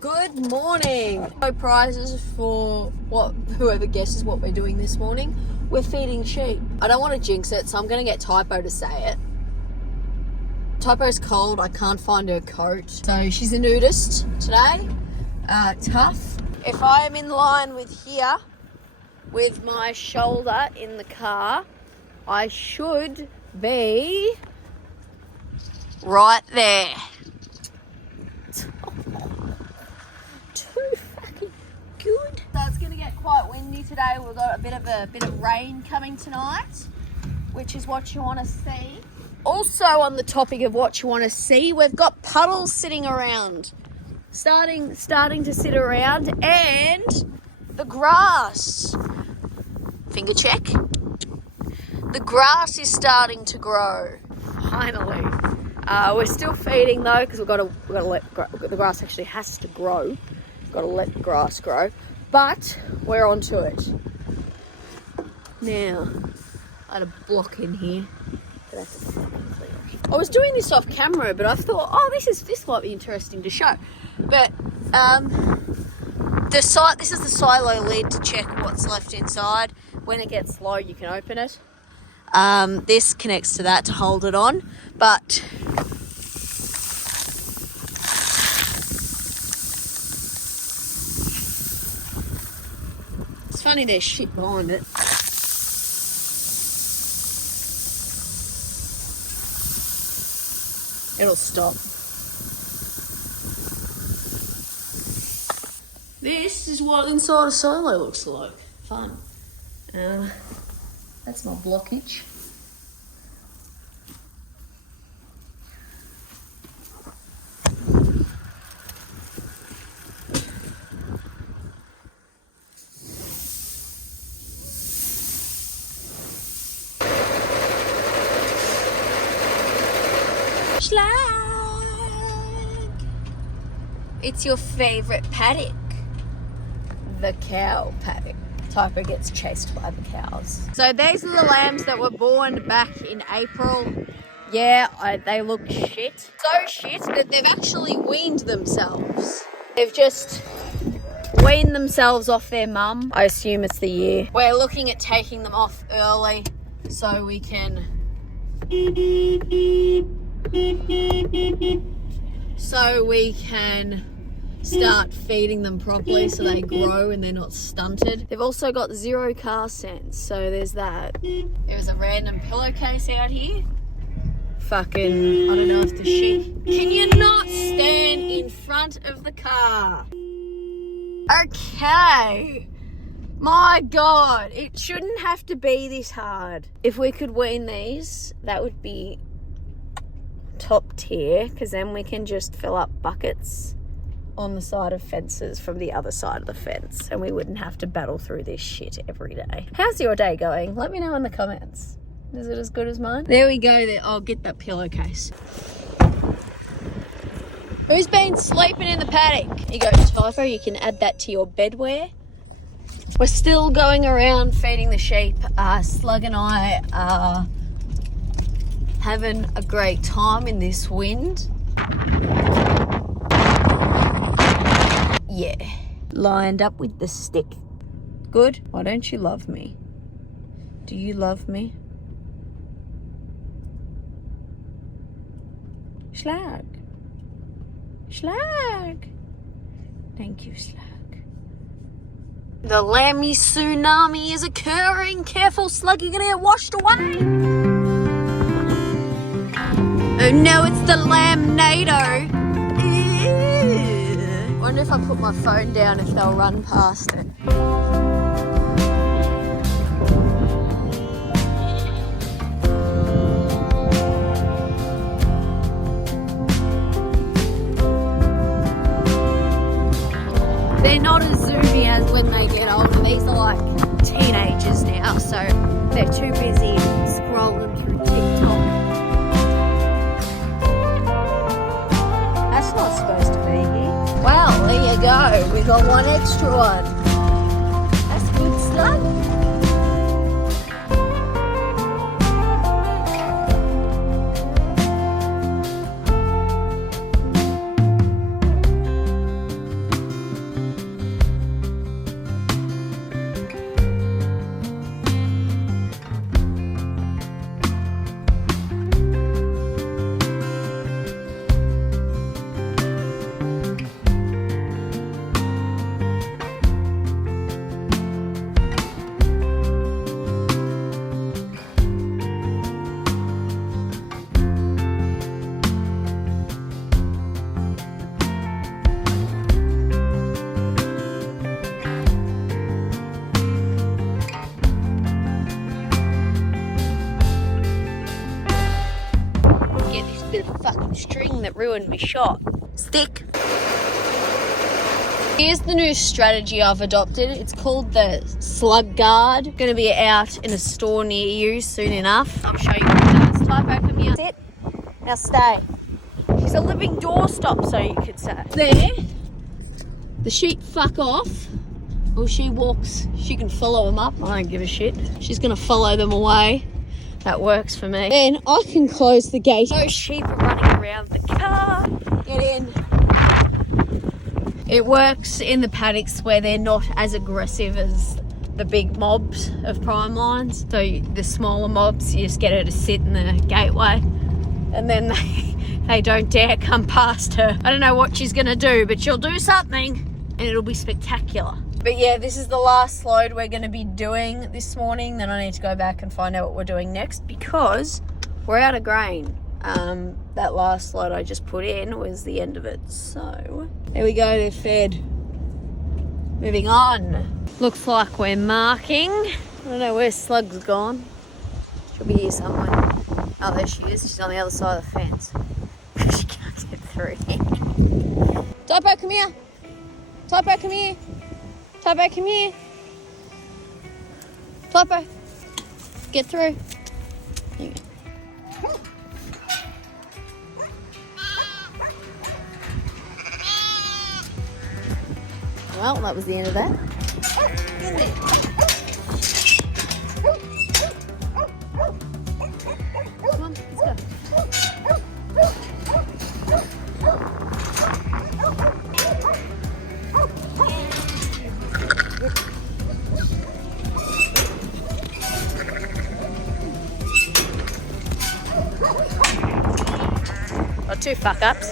Good morning. No prizes for whoever guesses what we're doing this morning. We're feeding sheep. I don't want to jinx it, so I'm going to get Typo to say it. Typo's cold. I can't find her coat. So she's a nudist today. Tough. If I am in line with here, with my shoulder in the car, I should be right there. Too fucking good. So it's going to get quite windy today. We've got a bit of rain coming tonight, which is what you want to see. Also, on the topic of what you want to see, we've got puddles sitting around, starting to sit around, and the grass. Finger check. The grass is starting to grow. Finally. We're still feeding though, because we've got to let the grass actually has to grow. We've got to let the grass grow, but we're onto it. Now, I had a block in here. I was doing this off camera, but I thought, oh, this might be interesting to show. But this is the silo lid to check what's left inside. When it gets low, you can open it. This connects to that to hold it on, but it's funny there's shit behind it. It'll stop. This is what inside a silo looks like. Fun. That's my blockage. Slug! It's your favourite paddock. The cow paddock. Typo gets chased by the cows. So these are the lambs that were born back in April. Yeah, they look shit. So shit that they've actually weaned themselves. They've just weaned themselves off their mum. I assume it's the year. We're looking at taking them off early so we can start feeding them properly so they grow and they're not stunted. They've also got 0 car sense, so there's that. There's a random pillowcase out here. Fucking, I don't know if the sheep... Can you not stand in front of the car? Okay. My God, it shouldn't have to be this hard. If we could wean these, that would be top tier, because then we can just fill up buckets on the side of fences from the other side of the fence, and we wouldn't have to battle through this shit every day. How's your day going? Let me know in the comments. Is it as good as mine? There we go. There. I'll get that pillowcase. Who's been sleeping in the paddock? Here you go, Typo. You can add that to your bedwear. We're still going around feeding the sheep. Slug and I are having a great time in this wind. Yeah, lined up with the stick. Good. Why don't you love me? Do you love me? Slug. Slug. Thank you, Slug. The lammy tsunami is occurring. Careful, Slug, you're gonna get washed away. Oh no, it's the lamnado. I wonder if I put my phone down if they'll run past it. They're not as zoomy as when they get older. These are like teenagers now, so they're too busy scrolling through TikTok. That's not supposed to be here. Well, there you go. We got one extra one. That's good, Slug. ruined my shot. Stick. Here's the new strategy I've adopted. It's called the slug guard. Going to be out in a store near you soon enough. I'll show you what it does. Typo, come here. Sit. Now stay. She's a living doorstop, so you could say. There. The sheep fuck off. Well, she walks. She can follow them up. I don't give a shit. She's going to follow them away. That works for me. Then I can close the gate. No sheep are running around the car. Get in. It works in the paddocks where they're not as aggressive as the big mobs of Primelines. So the smaller mobs, you just get her to sit in the gateway and then they don't dare come past her. I don't know what she's gonna do, but she'll do something and it'll be spectacular. But yeah, this is the last load we're gonna be doing this morning. Then I need to go back and find out what we're doing next because we're out of grain. That last load I just put in was the end of it. So there we go, they're fed. Moving on. Looks like we're marking. I don't know where Slug's gone. She'll be here somewhere. Oh, there she is. She's on the other side of the fence. She can't get through. Typo, come here. Typo, come here. Typo, come here. Typo, get through. There you go. Well, that was the end of that. Get in there. Come on, let's go. Got 2 fuck-ups.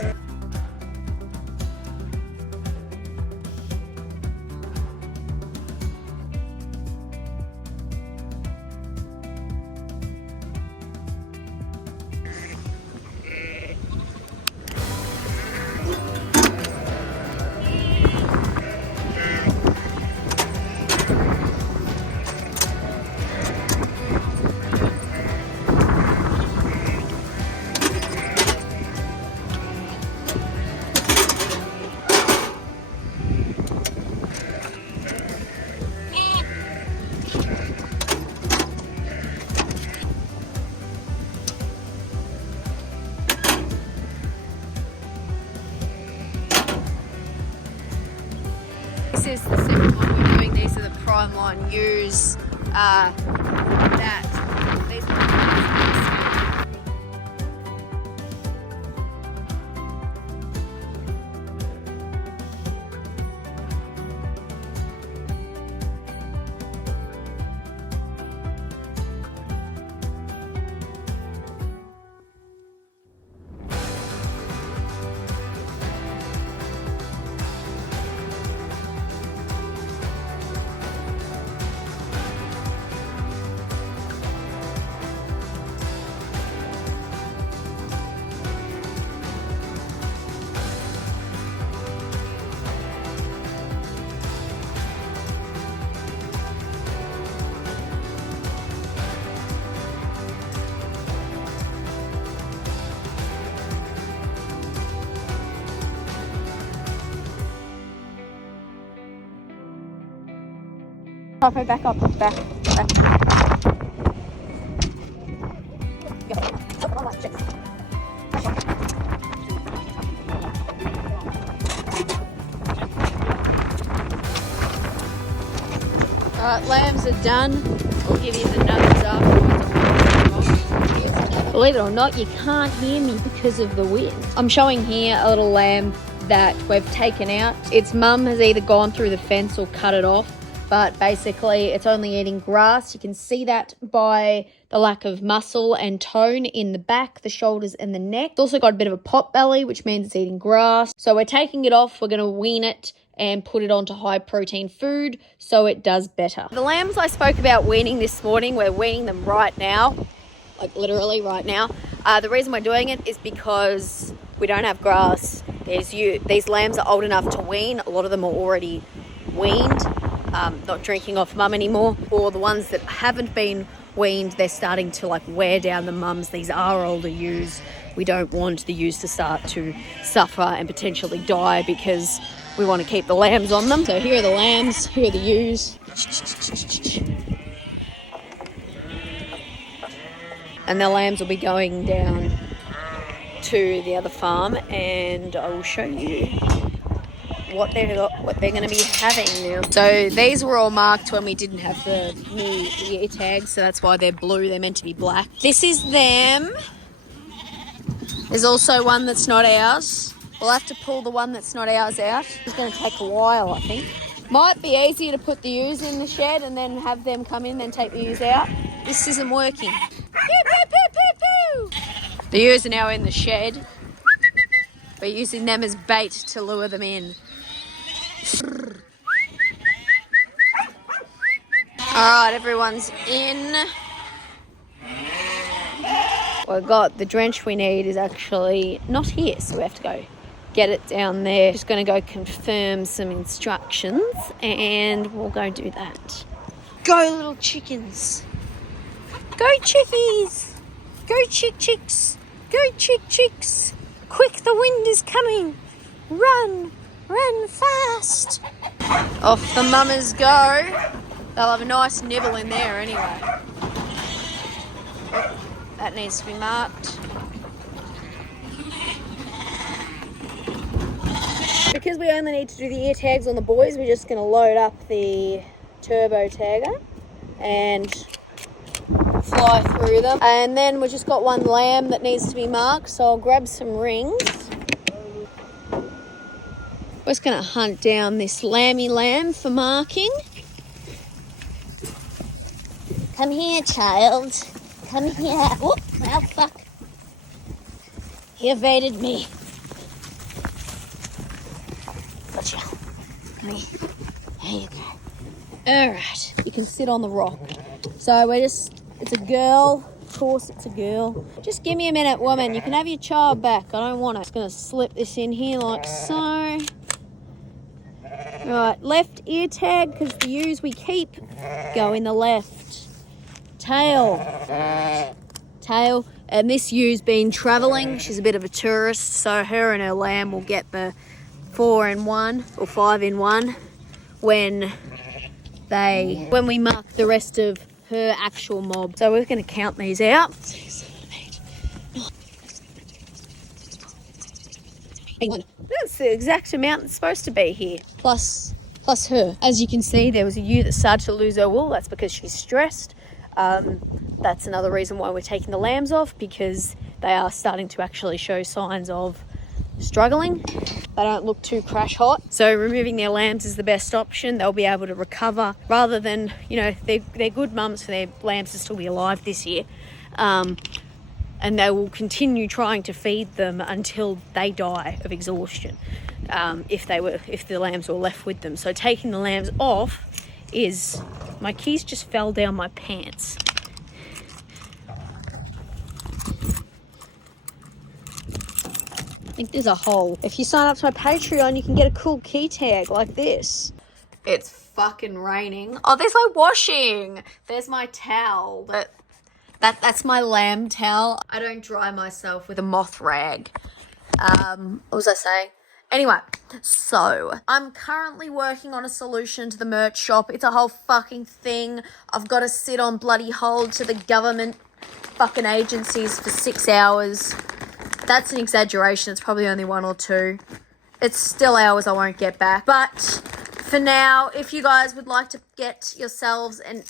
This is the second one we're doing. These are the Primeline ewes. These Typo, back up, back. Alright, lambs are done. I'll give you the numbers afterwards. Believe it or not, you can't hear me because of the wind. I'm showing here a little lamb that we've taken out. Its mum has either gone through the fence or cut it off. But basically it's only eating grass. You can see that by the lack of muscle and tone in the back, the shoulders and the neck. It's also got a bit of a pot belly, which means it's eating grass. So we're taking it off. We're going to wean it and put it onto high protein food so it does better. The lambs I spoke about weaning this morning, we're weaning them right now, like literally right now. The reason we're doing it is because we don't have grass. These lambs are old enough to wean. A lot of them are already weaned. Not drinking off mum anymore, or the ones that haven't been weaned, they're starting to like wear down the mums. These are older ewes, we don't want the ewes to start to suffer and potentially die because we want to keep the lambs on them. So here are the lambs, here are the ewes. And the lambs will be going down to the other farm, and I will show you what they're going to be having now. So these were all marked when we didn't have the new ear tags, so that's why they're blue. They're meant to be black. This is them. There's also one that's not ours. We'll have to pull the one that's not ours out. It's going to take a while, I think. Might be easier to put the ewes in the shed and then have them come in, then take the ewes out. This isn't working. Pew, pew, pew, pew, pew. The ewes are now in the shed. We're using them as bait to lure them in. Alright, everyone's in. We've got the drench we need is actually not here, so we have to go get it down there. Just going to go confirm some instructions and we'll go do that. Go, little chickens. Go, chickies. Go, chicks. Go, chicks. Quick, the wind is coming. Run fast. Off the mummers go. They'll have a nice nibble in there anyway. Oh, that needs to be marked. Because we only need to do the ear tags on the boys, we're just going to load up the turbo tagger and fly through them. And then we've just got one lamb that needs to be marked, so I'll grab some rings. We're just going to hunt down this lammy lamb for marking. Come here, child. Come here. Oh, well, fuck. He evaded me. Gotcha. Come here. There you go. Alright, you can sit on the rock. So it's a girl. Of course it's a girl. Just give me a minute, woman. You can have your child back. I don't want it. Just going to slip this in here like so. Right, left ear tag, because the ewes we keep go in the left. Tail. And this ewes been travelling. She's a bit of a tourist, so her and her lamb will get the 4-in-1 or 5-in-1 when we mark the rest of her actual mob. So we're going to count these out. 6, 7, 8, 9. That's the exact amount that's supposed to be here. Plus her. As you can see, there was a ewe that started to lose her wool. That's because she's stressed. That's another reason why we're taking the lambs off, because they are starting to actually show signs of struggling. They don't look too crash hot, so removing their lambs is the best option. They'll be able to recover rather than, they're good mums for their lambs to still be alive this year, and they will continue trying to feed them until they die of exhaustion, if the lambs were left with them. So taking the lambs off is, my keys just fell down my pants. I think there's a hole. If you sign up to my Patreon, you can get a cool key tag like this. It's fucking raining. Oh, there's my washing. There's my towel. That's my lamb towel. I don't dry myself with a moth rag. What was I saying? Anyway, so I'm currently working on a solution to the merch shop. It's a whole fucking thing. I've got to sit on bloody hold to the government fucking agencies for 6 hours. That's an exaggeration. It's probably only 1 or 2. It's still hours I won't get back. But for now, if you guys would like to get yourselves an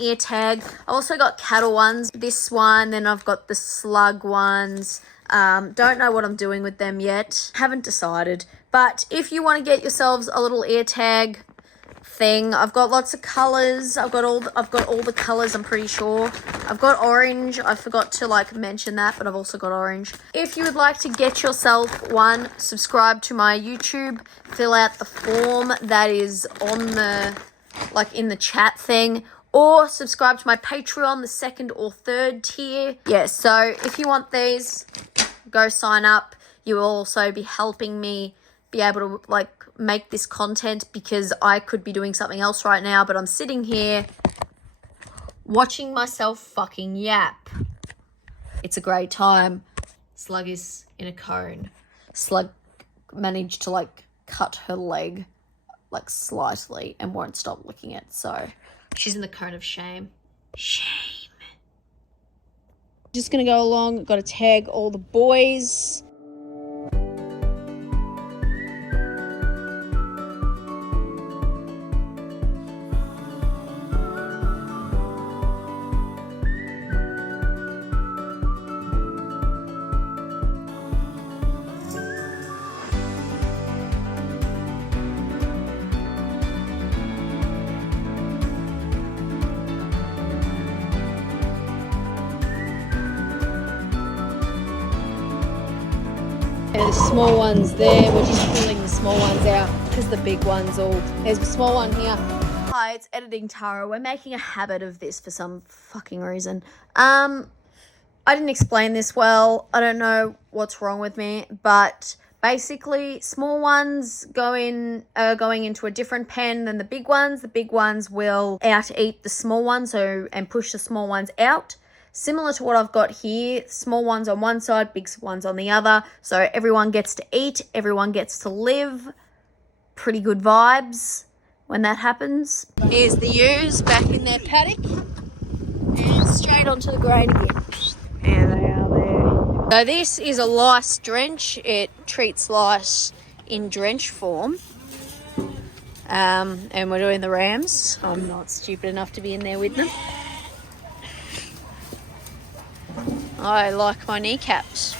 ear tag, I've also got cattle ones. This one, then I've got the slug ones. Don't know what I'm doing with them yet. Haven't decided. But if you want to get yourselves a little ear tag thing, I've got lots of colours. I've got all the colours, I'm pretty sure. I've got orange. I forgot to mention that, but I've also got orange. If you would like to get yourself one, subscribe to my YouTube, fill out the form that is on the in the chat thing, or subscribe to my Patreon, the 2nd or 3rd tier. Yeah, so if you want these, go sign up. You will also be helping me be able to make this content, because I could be doing something else right now, but I'm sitting here watching myself fucking yap. It's a great time. Slug is in a cone. Slug managed to like cut her leg like slightly and won't stop licking it. So she's in the cone of shame. Shame. Just gonna go along. Got to tag all the boys. The small ones there, we're just pulling the small ones out because the big ones all, there's a small one here. Hi, it's Editing Tara. We're making a habit of this for some fucking reason. I didn't explain this well. I don't know what's wrong with me, but basically small ones going into a different pen than the big ones. The big ones will out-eat the small ones and push the small ones out. Similar to what I've got here, small ones on one side, big ones on the other. So everyone gets to eat, everyone gets to live. Pretty good vibes when that happens. Here's the ewes back in their paddock. And straight onto the grain again. There they are there. So this is a lice drench. It treats lice in drench form. And we're doing the rams. I'm not stupid enough to be in there with them. I like my kneecaps.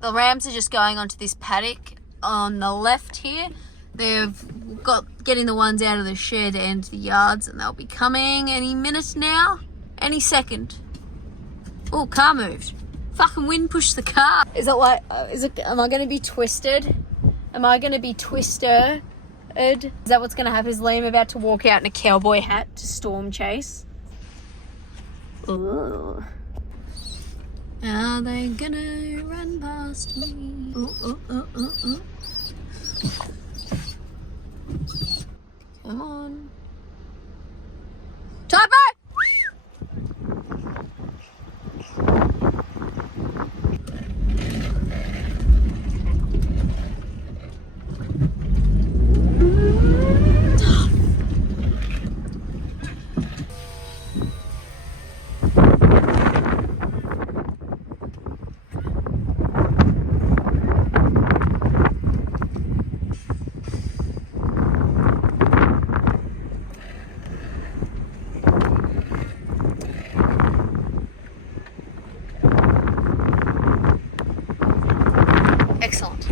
The rams are just going onto this paddock on the left here. They've got getting the ones out of the shed and the yards, and they'll be coming any minute now, any second. Oh, car moved. Fucking wind pushed the car. Is it like? Am I going to be twisted? Am I going to be twisted? Is that what's going to happen? Is Liam about to walk out in a cowboy hat to storm chase? Ooh. Are they gonna run past me? Ooh. Come on. Typo! Excellent.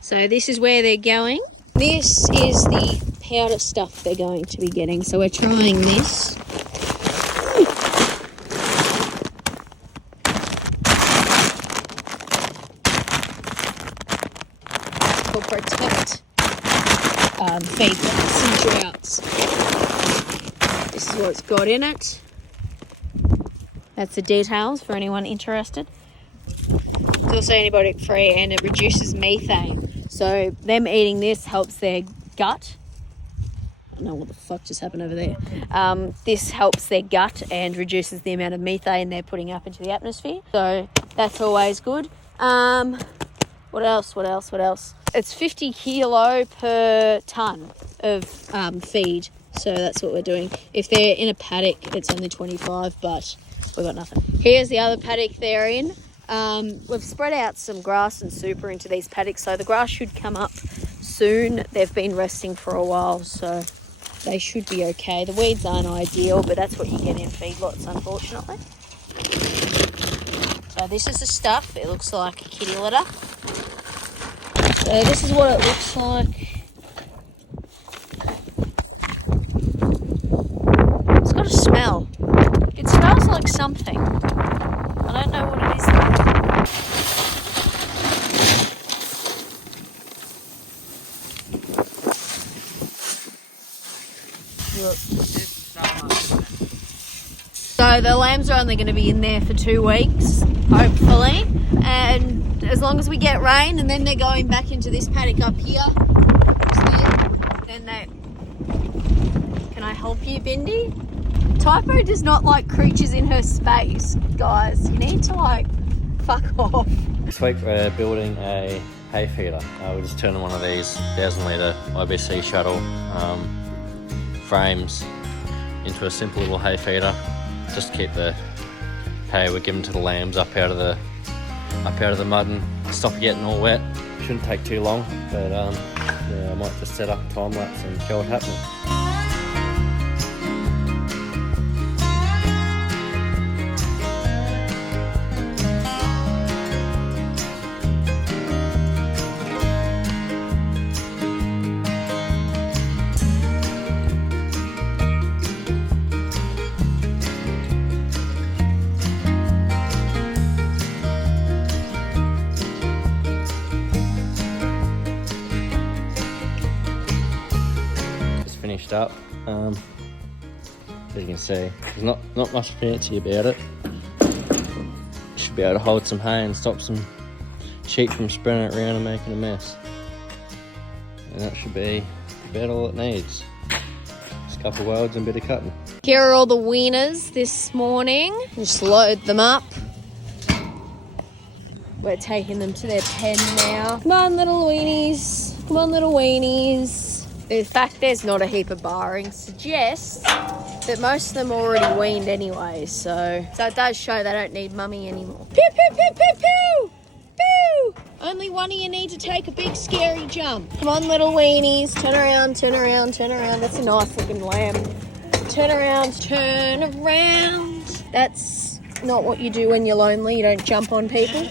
So this is where they're going. This is the powder stuff they're going to be getting. So we're trying this. For protect feedlots and droughts. This is what it's got in it. That's the details for anyone interested. It's also antibiotic free and it reduces methane. So them eating this helps their gut. I don't know what the fuck just happened over there. This helps their gut and reduces the amount of methane they're putting up into the atmosphere. So that's always good. What else? It's 50 kilo per tonne of feed. So that's what we're doing. If they're in a paddock, it's only 25, but we've got nothing. Here's the other paddock they're in. We've spread out some grass and super into these paddocks, so the grass should come up soon. They've been resting for a while, so they should be okay. The weeds aren't ideal, but that's what you get in feedlots, unfortunately. So this is the stuff. It looks like a kitty litter. So this is what it looks like. It's got a smell. It smells like something. I don't know what it is. Look. So the lambs are only going to be in there for 2 weeks, hopefully. And as long as we get rain, and then they're going back into this paddock up here. Then they... Can I help you, Bendy? Typo does not like creatures in her space, guys. You need to like fuck off. This week we're building a hay feeder. We're just turning one of these 1,000 litre IBC shuttle frames into a simple little hay feeder. Just keep the hay we're giving to the lambs up out of the mud and stop it getting all wet. Shouldn't take too long, but yeah, I might just set up a time lapse and show it happening. Finished up. As you can see, there's not much fancy about it. Should be able to hold some hay and stop some sheep from spreading it around and making a mess. And that should be about all it needs. Just a couple of welds and a bit of cutting. Here are all the weaners this morning. Just load them up. We're taking them to their pen now. Come on, little weenies. Come on, little weenies. The fact there's not a heap of barring suggests that most of them are already weaned anyway, so it does show they don't need mummy anymore. Pew, pew, pew, pew, pew! Pew! Only one of you need to take a big scary jump. Come on, little weenies. Turn around, turn around, turn around. That's a nice looking lamb. Turn around, turn around. That's not what you do when you're lonely. You don't jump on people.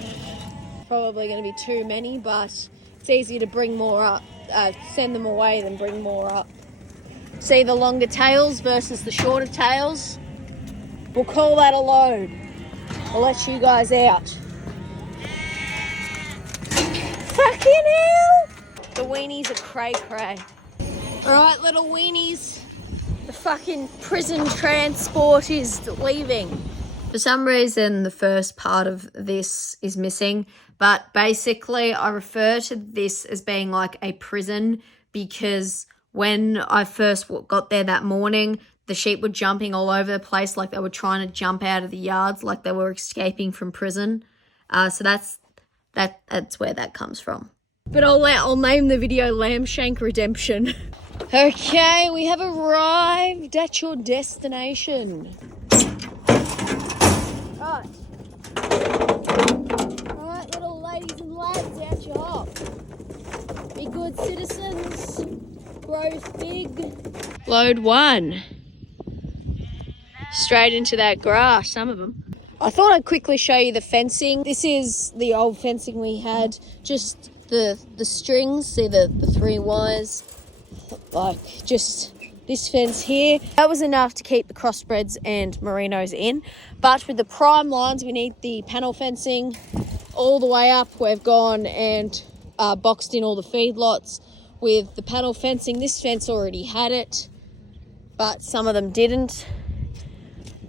Probably going to be too many, but it's easier to bring more up. Send them away than bring more up. See the longer tails versus the shorter tails? We'll call that a load. I'll let you guys out. Fucking hell! The weenies are cray-cray. Alright, little weenies. The fucking prison transport is leaving. For some reason, the first part of this is missing, but basically I refer to this as being like a prison because when I first got there that morning, the sheep were jumping all over the place like they were trying to jump out of the yards, like they were escaping from prison. So that's where that comes from. But I'll name the video Lamb Shank Redemption. Okay, we have arrived at your destination. Right. Alright, little ladies and lads, out you hop. Be good citizens. Grows big. Load one. Straight into that grass, some of them. I thought I'd quickly show you the fencing. This is the old fencing we had. Just the strings, see the 3 wires. Like, just this fence here. That was enough to keep the crossbreds and Merinos in. But with the prime lines, we need the panel fencing all the way up. We've gone and boxed in all the feedlots with the panel fencing. This fence already had it, but some of them didn't.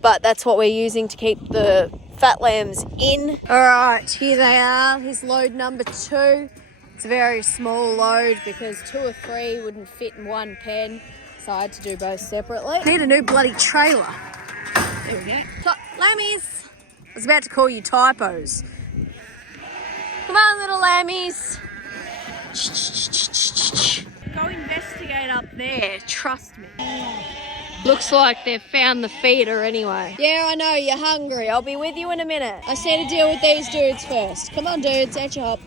But that's what we're using to keep the fat lambs in. All right, here they are. Here's load number 2. It's a very small load because 2 or 3 wouldn't fit in one pen. So I had to do both separately. Need a new bloody trailer. There we go. Lammies. I was about to call you typos. Come on, little lammies. Go investigate up there. Trust me. Looks like they've found the feeder anyway. Yeah, I know. You're hungry. I'll be with you in a minute. I just need to deal with these dudes first. Come on, dudes. Out you hop.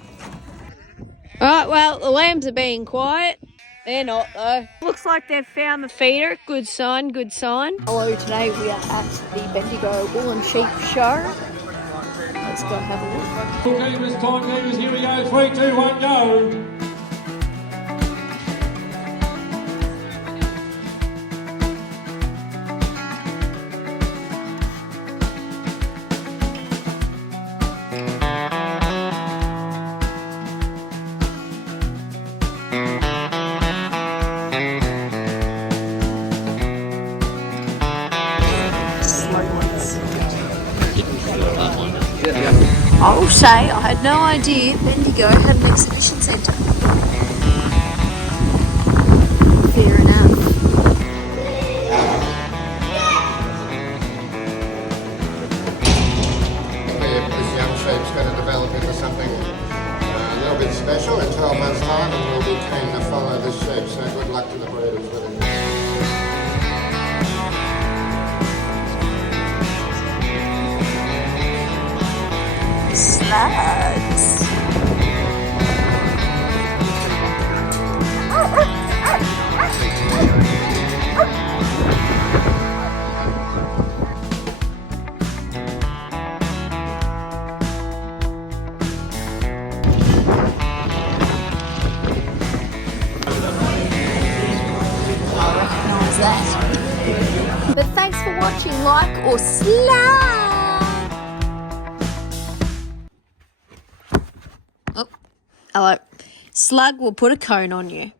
Alright, well, the lambs are being quiet. They're not, though. Looks like they've found the feeder. Good sign, good sign. Hello, today we are at the Bendigo Wool and Sheep Show. Let's go have a look. Gamers, timekeepers, here we go. 3, 2, 1, go. I will say, I had no idea Bendigo had an exhibition centre. Fair enough. summer's time and we'll be keen to follow the sheep, so good luck to the breeders with it. Slugs. But thanks for watching, like or slug. Oh, hello. Slug will put a cone on you.